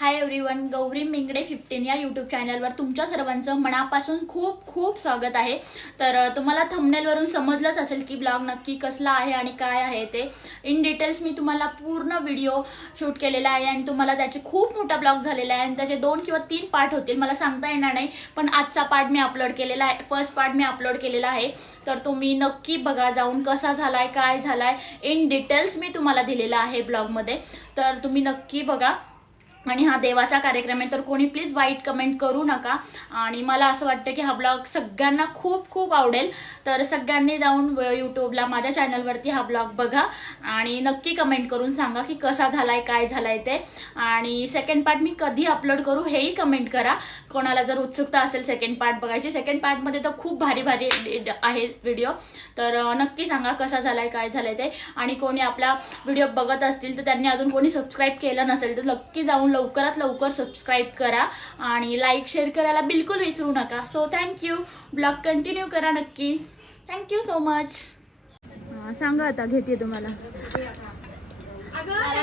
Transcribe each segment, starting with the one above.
Hi everyone, Gauri मिंगडे 15 या YouTube चॅनलवर तुमच्या सर्वांचं मनापासून खूप खूप स्वागत आहे. तर तुम्हाला थंबनेलवरून समजलंच असेल की ब्लॉग नक्की कसला आहे आणि काय आहे ते. इन डिटेल्स मी तुम्हाला पूर्ण व्हिडिओ शूट केलेला आहे आणि तुम्हाला त्याचे खूप मोठा ब्लॉग झालेला आहे आणि त्याचे 2 किंवा 3 पार्ट होतील, मला सांगता येणार नाही. पण आजचा पार्ट मी अपलोड केलेला आहे, फर्स्ट पार्ट मी अपलोड केलेला आहे. तर तुम्ही नक्की बघा जाऊन, कसा झालाय काय झालाय इन डिटेल्स मी तुम्हाला दिलेला आहे ब्लॉगमध्ये. तर तुम्ही नक्की बघा. आणि हा देवाचा कार्यक्रम आहे, तर कोणी प्लीज वाईट कमेंट करू नका. आणि मला असं वाटतं की हा ब्लॉग सगळ्यांना खूप खूप आवडेल. तर सगळ्यांनी जाऊन यूट्यूबला माझ्या चॅनलवरती हा ब्लॉग बघा आणि नक्की कमेंट करून सांगा की कसा झालाय काय झालाय ते. आणि सेकंड पार्ट मी कधी अपलोड करू हेही कमेंट करा, कोणाला जर उत्सुकता असेल सेकंड पार्ट बघायची. सेकंड पार्टमध्ये तर खूप भारी भारी आहे व्हिडिओ, तर नक्की सांगा कसा झालाय काय झालाय ते. आणि कोणी आपला व्हिडिओ बघत असतील तर त्यांनी अजून कोणी सबस्क्राईब केलं नसेल तर नक्की जाऊन लवकरात लवकर सबस्क्राईब करा आणि लाईक शेअर करायला बिलकुल विसरू नका. So thank you. ब्लॉग कंटिन्यू करा नक्की. Thank you so much. सांगा आता, घेते तुम्हाला.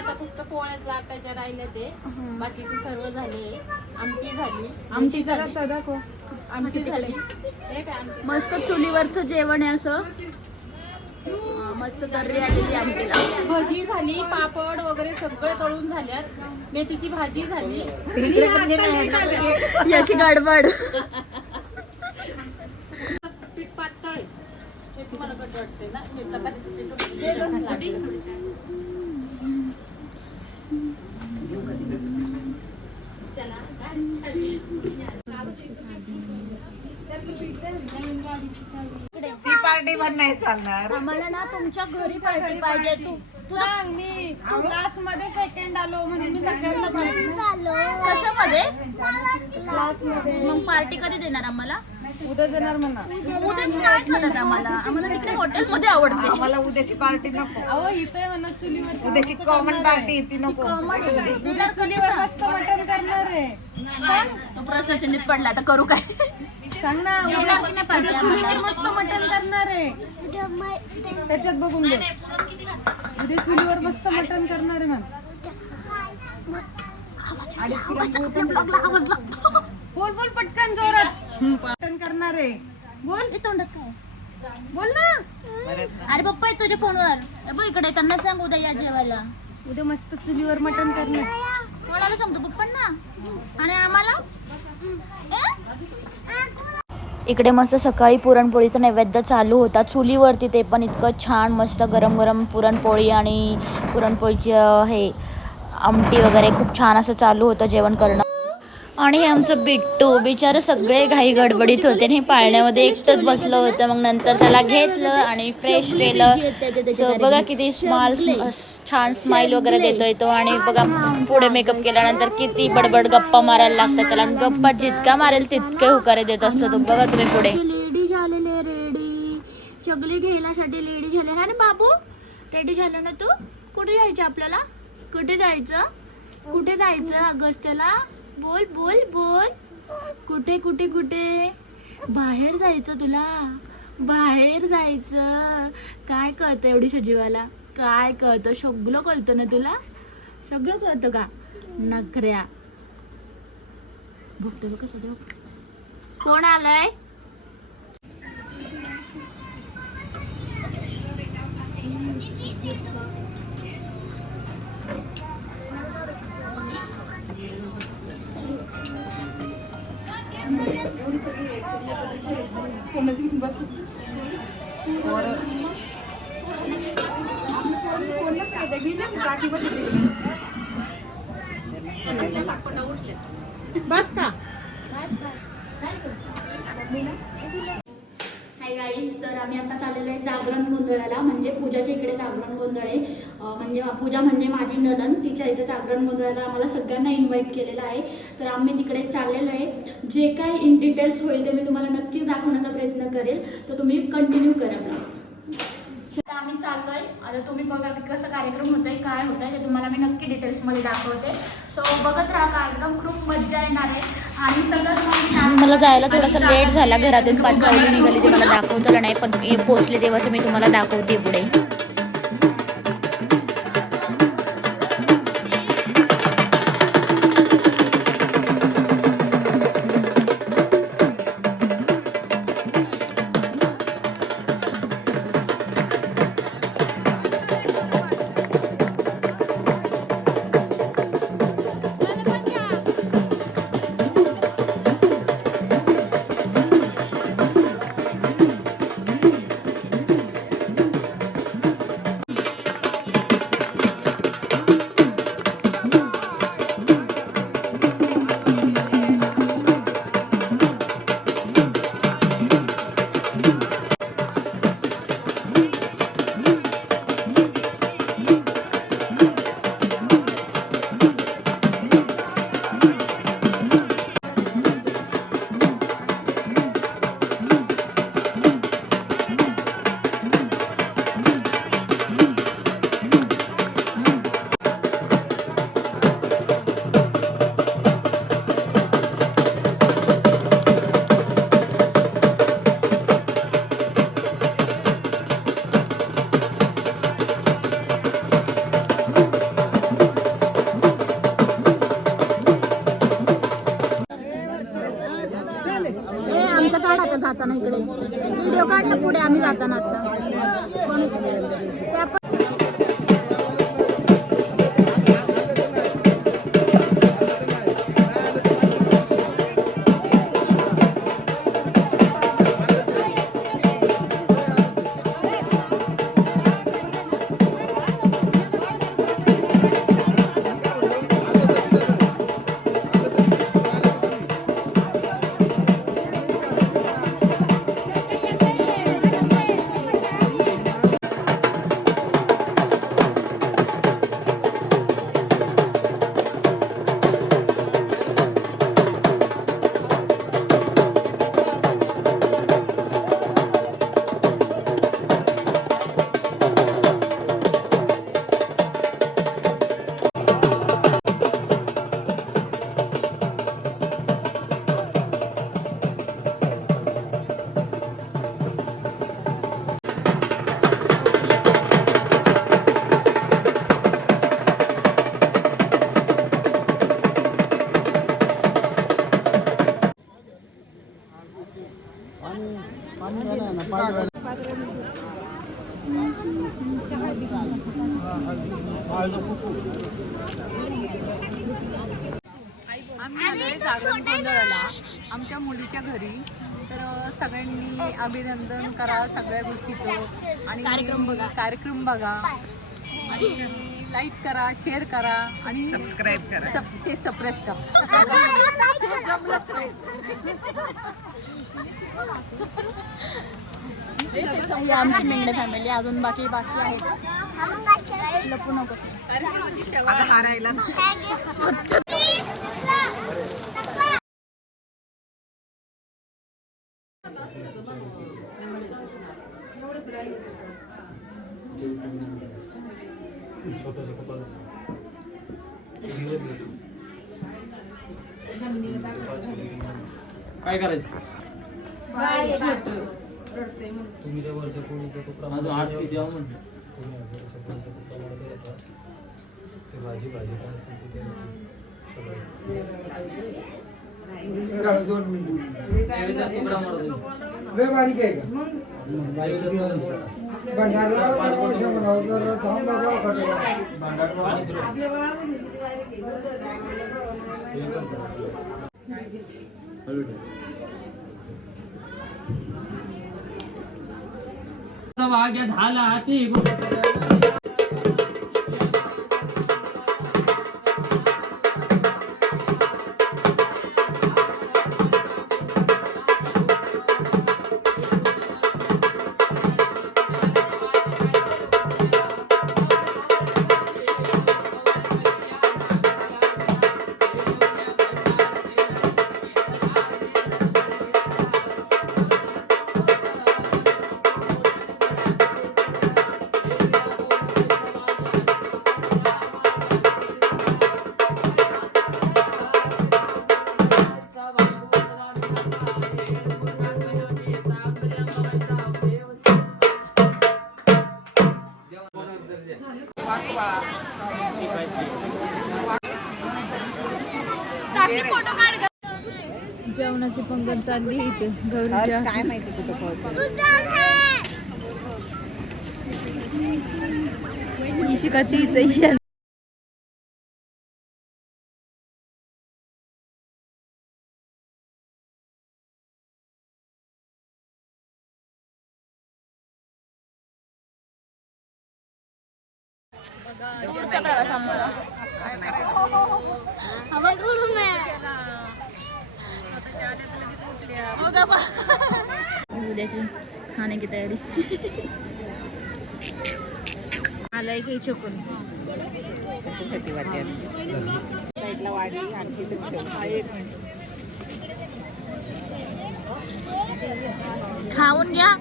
फक्त पोळ्याच लाटायच्या राहिल्या ते, बाकीचे सर्व झाले. आमटी झाली, आमटी जरा आमटी झाली. मस्त चुलीवरचं जेवण आहे असं. मस्त तर्री आलेली आमटीला. भजी झाली, पापड वगैरे सगळे तळून झाल्यात. मेथीची भाजी झाली. अशी गडबड. पीठ पातळ ते तुम्हाला कसं वाटते ना, चपातीचं पीठ. ती पार्टी पण नाही चालणार. आम्हाला ना तुमच्या घरी पार्टी पाहिजे. तू सांग, मी क्लास मध्ये सेकंड आलो म्हणून मी सगळ्यांना कशामध्ये? मग पार्टी कधी देणार आम्हाला? उद्या देणार म्हणा. उद्याची काय खातात आम्हाला? आम्हाला तिकडे हॉटेलमध्ये आवडते. आम्हाला उद्याची पार्टी नको. अहो इथे म्हणा चुलीवर उद्याची कॉमन पार्टी ती नको. उद्या चुलीवर मस्त मटण करणार आहे. तो प्रश्न चिन्हित पडला, तर करू काय? सांग ना, उद्या चुलीवर मस्त मटण करणार आहे. त्याच्यात बघून घे. उद्या चुलीवर मस्त मटण करणार आहे म्हण. बोल बोल पटकन जोरात. मटण करणार आहे. बोल तोंडात काय? बोल ना. अरे पप्पा आहे तुझ्या फोनवर. बघ इकडे, त्यांना सांग उद्या या जेवायला. उद्या मस्त चुलीवर मटण करणार. कोणाला सांगतो? पप्पांना. आणि आम्हाला इकडे मस्त सकाळी पुरणपोळीचा नैवेद्य चालू होता चुलीवरती, ते पण इतकं छान मस्त गरम गरम पुरणपोळी आणि पुरणपोळीची हे आमटी वगैरे खूप छान असं चालू होतं जेवण करणं. आणि हे आमचं बिट्टू बिचारं सगळे घाई गडबडीत होते आणि हे पाळण्यामध्ये एकटंच बसलं होतं. मग नंतर त्याला घेतलं आणि फ्रेश केलं. सो बघा किती छान स्माईल वगैरे देतोय तो. आणि बघा पुढे मेकअप केल्यानंतर किती बडबड गप्पा मारायला लागतात त्याला. गप्पा जितका मारेल तितके हुकारे देत असतो तो. बघा तुम्ही पुढे. रेडी झालेले, रेडी सगळे घेण्यासाठी रेडी झाले. आणि बाबू रेडी झालं ना तू? कुठे जायचं आपल्याला? कुठे जायचं? कुठे जायचं अगस्त्याला? बोल बोल बोल. कुठे कुठे कुठे? बाहेर जायचं तुला? बाहेर जायचं. काय कळतं एवढी सजीवाला? काय कळतं? सगळं कळतं ना तुला? सगळं कळतं का? नखऱ्या बघतो का सगळं. कोण आलंय? बस का? हाय गाईज, तर आम्ही आता चाललेलो आहे जागरण गोंधळाला. म्हणजे पूजाच्या इकडे जागरण गोंधळ आहे. म्हणजे पूजा म्हणजे माझी नणंद, तिच्या इथे जागरण गोंधळाला आम्हाला सगळ्यांना इन्व्हाइट केलेलं आहे. तर आम्ही तिकडे चाललेलो आहे. जे काही इन डिटेल्स होईल ते मी तुम्हाला नक्कीच दाखवण्याचा प्रयत्न करेल, तर तुम्ही कंटिन्यू करा. आम्ही चाललोय. आता तुम्ही बघा की कसं कार्यक्रम होतोय, काय होतंय ते तुम्हाला मी नक्की डिटेल्समध्ये दाखवते. सो बघत राहा, कार्यक्रम खूप मज्जा येणार आहे. आणि सगळं मला जायला थोडासा लेट झाला, घरातून 5 पावलं निघाली, ते मला दाखवता नाही, पण पोहोचले तेव्हाच मी तुम्हाला दाखवते पुढे. जाताना इकडे व्हिडिओ काढ ना पुढे आम्ही जाताना आता कोण त्या आम्ही आलोय जागरण गोंधळाला आमच्या मुलीच्या घरी. तर सगळ्यांनी अभिनंदन करा सगळ्या गोष्टीचं आणि कार्यक्रम बघा आणि लाईक करा, शेअर करा आणि सबस्क्राईब करा. ते सरप्राईज करा. जमलंच नाही. ही आमची मेंगडे फॅमिली अजून बाकी आहे लपू नको. आता हारायला काय करायचं तुम्ही त्या वरच्या कोणीचा तुकडा माझं आरती द्या म्हणून ते भाजी भाजी काय असेल ते द्यायची. 2 मिनिट त्यावेळेचा तुकडा मारतो लय बारीक आहे का भाग्य झाला ती जेवणाची पंगत चालली इथे गौरीच्या. काय माहिती कुठं इशिकाची इथे उद्याची खाण्याची तयारी आलाय की चोकून कशासाठी वाटी साईडला वाढली आणखी खाऊन घ्या.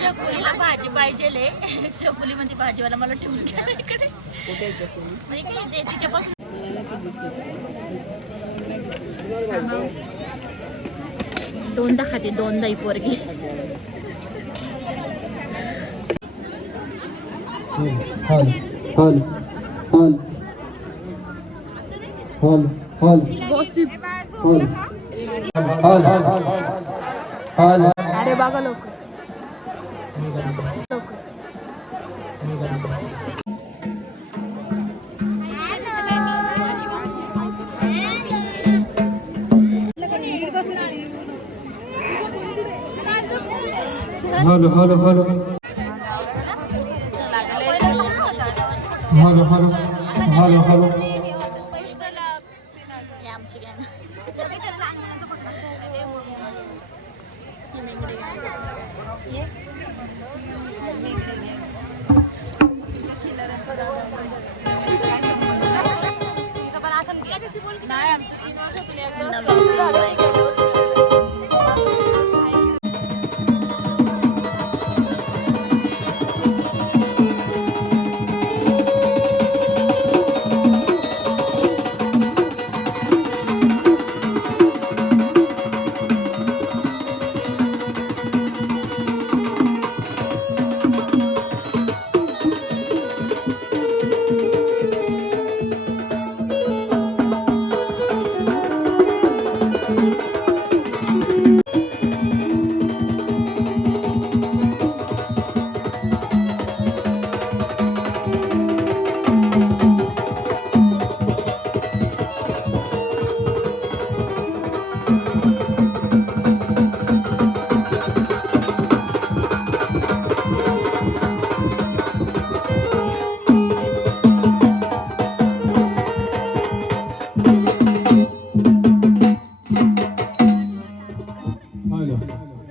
चकुलीला भाजी पाहिजे. चकुली मध्ये भाजीवाला मला ठेवून घ्या इकडे. तिच्यापासून दोनदा खाते, दोनदा ही पोरगी. Hall hall hall hall hall hall hall hall अरे बघा लोक hall hall hall hall hall hall hall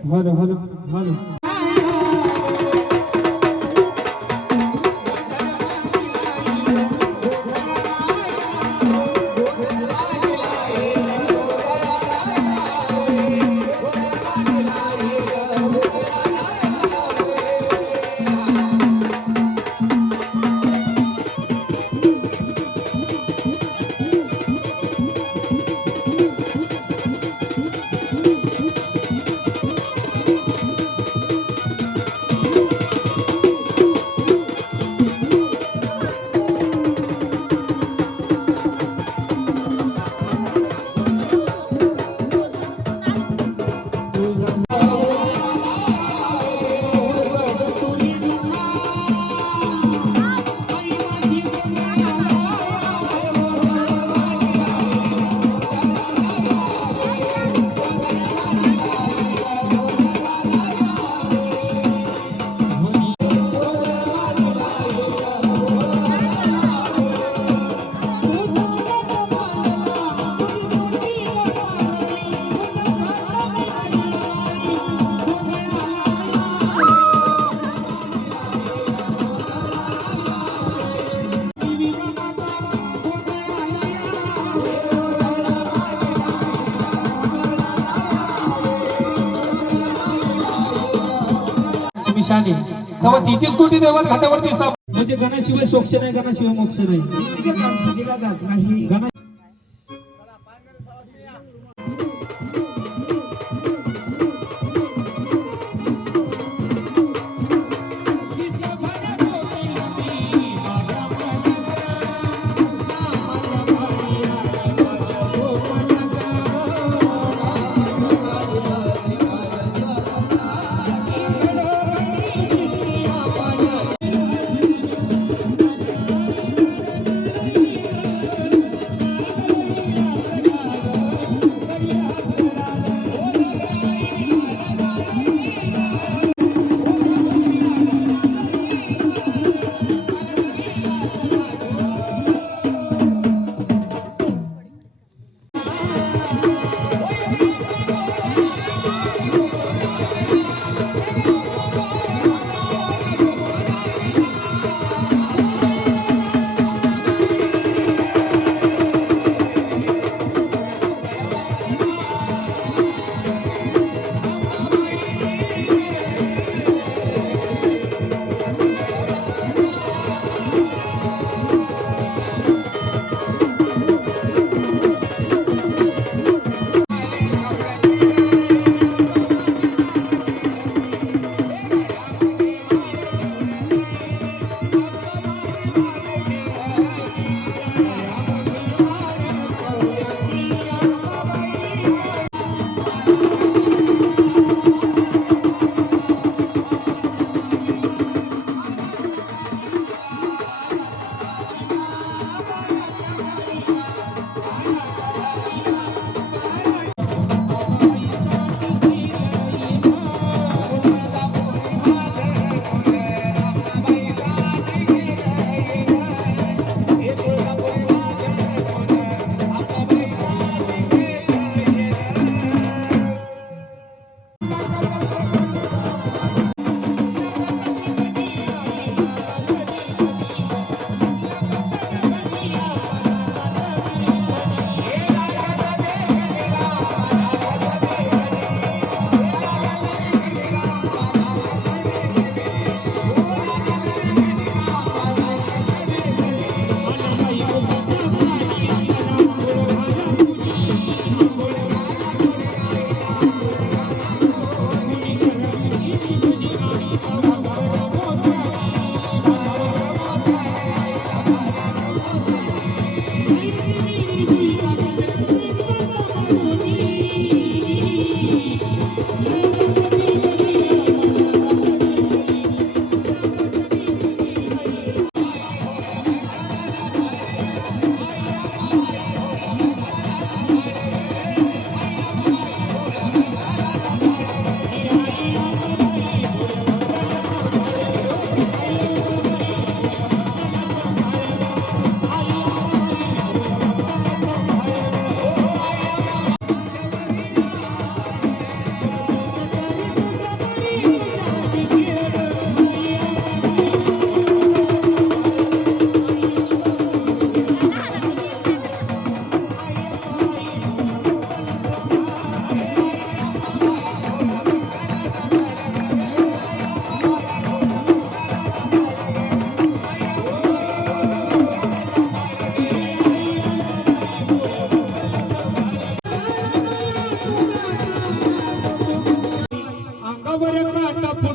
hello hello hello शाने तेव्हा 33 कोटी देवात घाटावरती साप म्हणजे गणाशिवाय सोक्ष नाही गणाशिवाय मोक्ष नाही गणा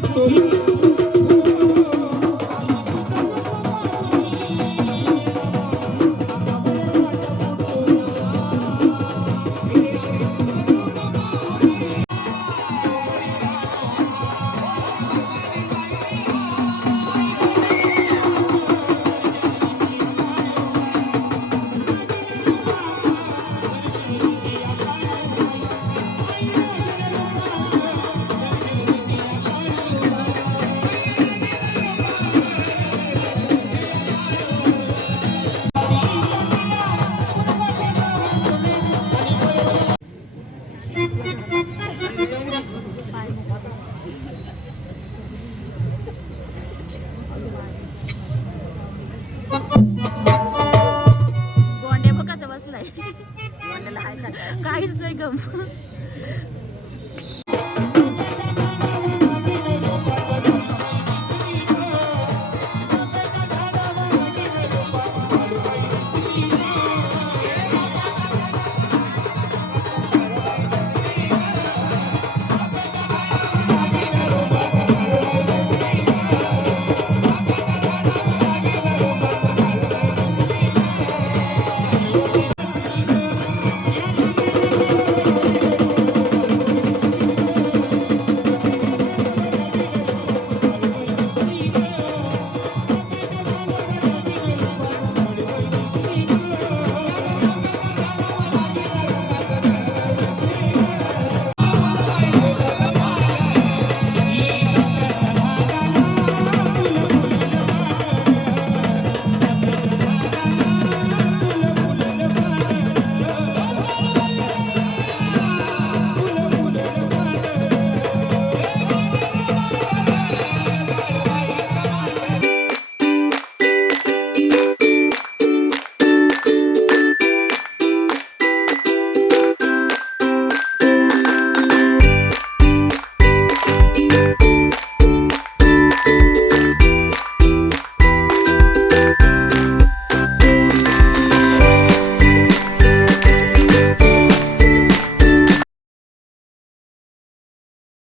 तोही